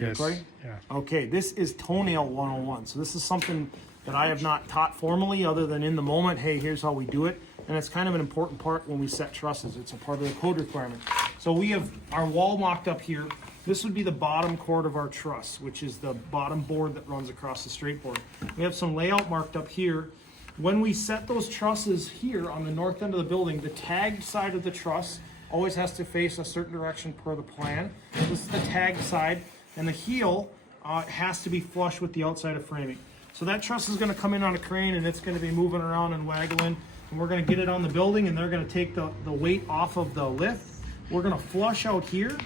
Yes. Right? Yeah. Okay, this is toenail 101. So this is something that I have not taught formally other than in the moment, hey, here's how we do it. And it's kind of an important part when we set trusses. It's a part of the code requirement. So we have our wall mocked up here. This would be the bottom chord of our truss, which is the bottom board that runs across the straight board. We have some layout marked up here. When we set those trusses here on the north end of the building, the tagged side of the truss always has to face a certain direction per the plan. This is the tagged side, and the heel has to be flush with the outside of framing. So that truss is going to come in on a crane, and it's going to be moving around and waggling, and we're going to get it on the building, and they're going to take the weight off of the lift. We're going to flush out here,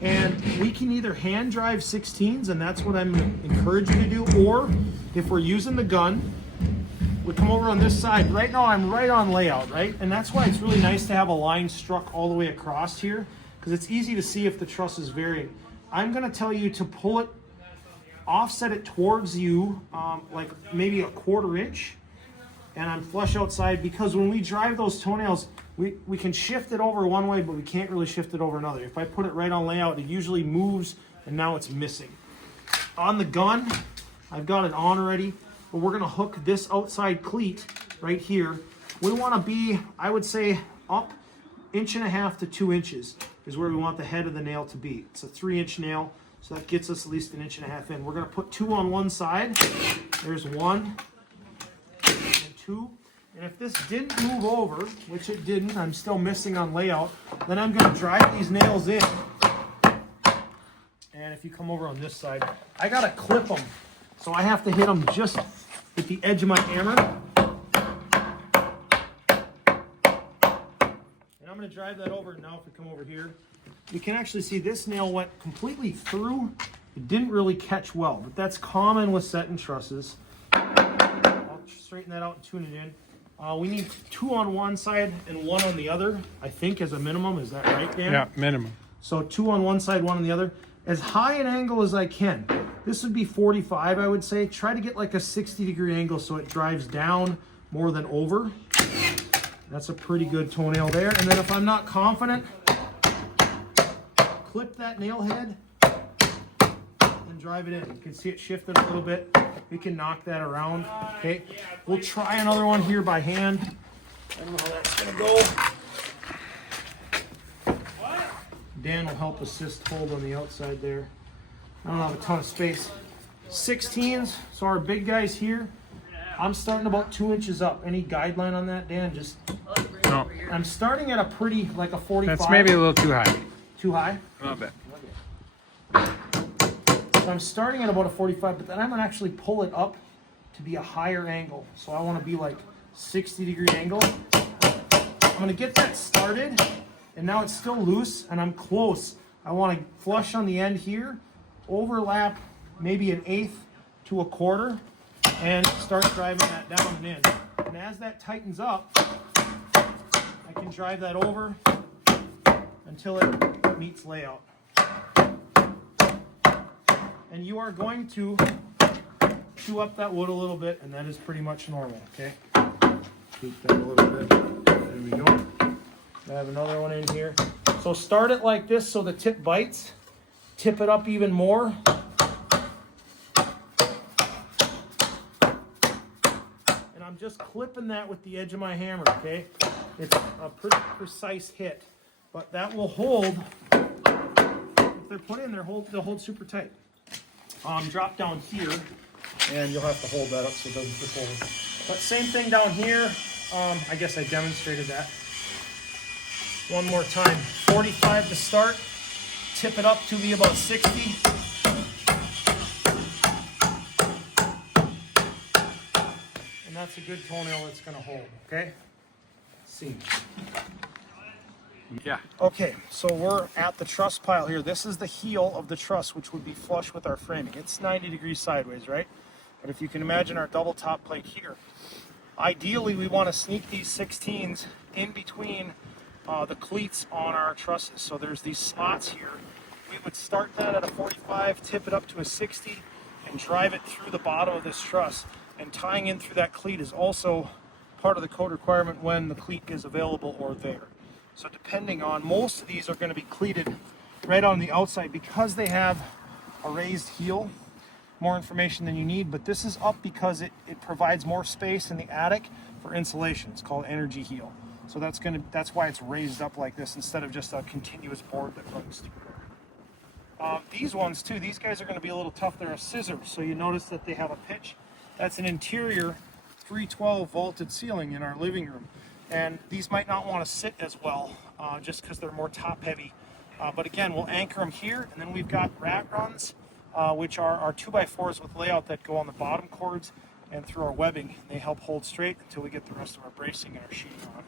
and we can either hand drive 16s, and that's what I'm encouraging you to do, or if we're using the gun, we come over on this side. Right now I'm right on layout, right? And that's why it's really nice to have a line struck all the way across here, because it's easy to see if the truss is varying. I'm going to tell you to pull it, offset it towards you, like maybe a 1/4 inch, and I'm flush outside, because when we drive those toenails, we can shift it over one way, but we can't really shift it over another. If I put it right on layout, it usually moves, and now it's missing. On the gun, I've got it on already, but we're gonna hook this outside cleat right here. We wanna be, I would say, up 1.5 to 2 inches is where we want the head of the nail to be. It's a 3-inch nail, so that gets us at least 1.5 inches in. We're gonna put 2 on one side. There's 1 and 2. And if this didn't move over, which it didn't, I'm still missing on layout, then I'm gonna drive these nails in. And if you come over on this side, I gotta clip them. So I have to hit them just with the edge of my hammer. And I'm gonna drive that over. Now if we come over here, you can actually see this nail went completely through. It didn't really catch well, but that's common with setting trusses. I'll straighten that out and tune it in. We need 2 on one side and 1 on the other, I think, as a minimum. Is that right, Dan? Yeah, minimum. So 2 on one side, 1 on the other. As high an angle as I can. This would be 45, I would say. Try to get like a 60-degree angle so it drives down more than over. That's a pretty good toenail there. And then if I'm not confident, clip that nail head and drive it in. You can see it shifted a little bit. We can knock that around. Okay, we'll try another one here by hand. I don't know how that's gonna go. Dan will help assist hold on the outside there. I don't have a ton of space. 16s, so our big guys here. I'm starting about 2 inches up. Any guideline on that, Dan? Just No. I'm starting at a pretty, like a 45. That's maybe a little too high. Too high? A little bit. So I'm starting at about a 45, but then I'm gonna actually pull it up to be a higher angle. So I wanna be like 60-degree angle. I'm gonna get that started, and now it's still loose, and I'm close. I wanna flush on the end here, overlap maybe 1/8 to 1/4, and start driving that down and in. And as that tightens up, I can drive that over until it meets layout. And you are going to chew up that wood a little bit, and that is pretty much normal, okay? Tweak that a little bit. There we go. I have another one in here. So start it like this so the tip bites. Tip it up even more. And I'm just clipping that with the edge of my hammer, okay? It's a pretty precise hit. But that will hold. If they're put in, they'll hold super tight. Drop down here, and you'll have to hold that up so it doesn't flip over. But same thing down here. I guess I demonstrated that. One more time. 45 to start. Tip it up to be about 60. And that's a good toenail that's going to hold, okay? Let's see. Yeah. Okay, so we're at the truss pile here. This is the heel of the truss, which would be flush with our framing. It's 90 degrees sideways, right? But if you can imagine our double top plate here, ideally we want to sneak these 16s in between the cleats on our trusses. So there's these slots here. We would start that at a 45, tip it up to a 60, and drive it through the bottom of this truss. And tying in through that cleat is also part of the code requirement when the cleat is available or there. So depending on, most of these are going to be cleated right on the outside because they have a raised heel. More information than you need, but this is up because it provides more space in the attic for insulation. It's called energy heel. So that's why it's raised up like this instead of just a continuous board that runs through there. These ones too, these guys are going to be a little tough. They're a scissor, so you notice that they have a pitch. That's an interior 312 vaulted ceiling in our living room. And these might not want to sit as well just because they're more top heavy. But again, we'll anchor them here, and then we've got rat runs, which are our 2x4s with layout that go on the bottom cords and through our webbing. They help hold straight until we get the rest of our bracing and our sheeting on.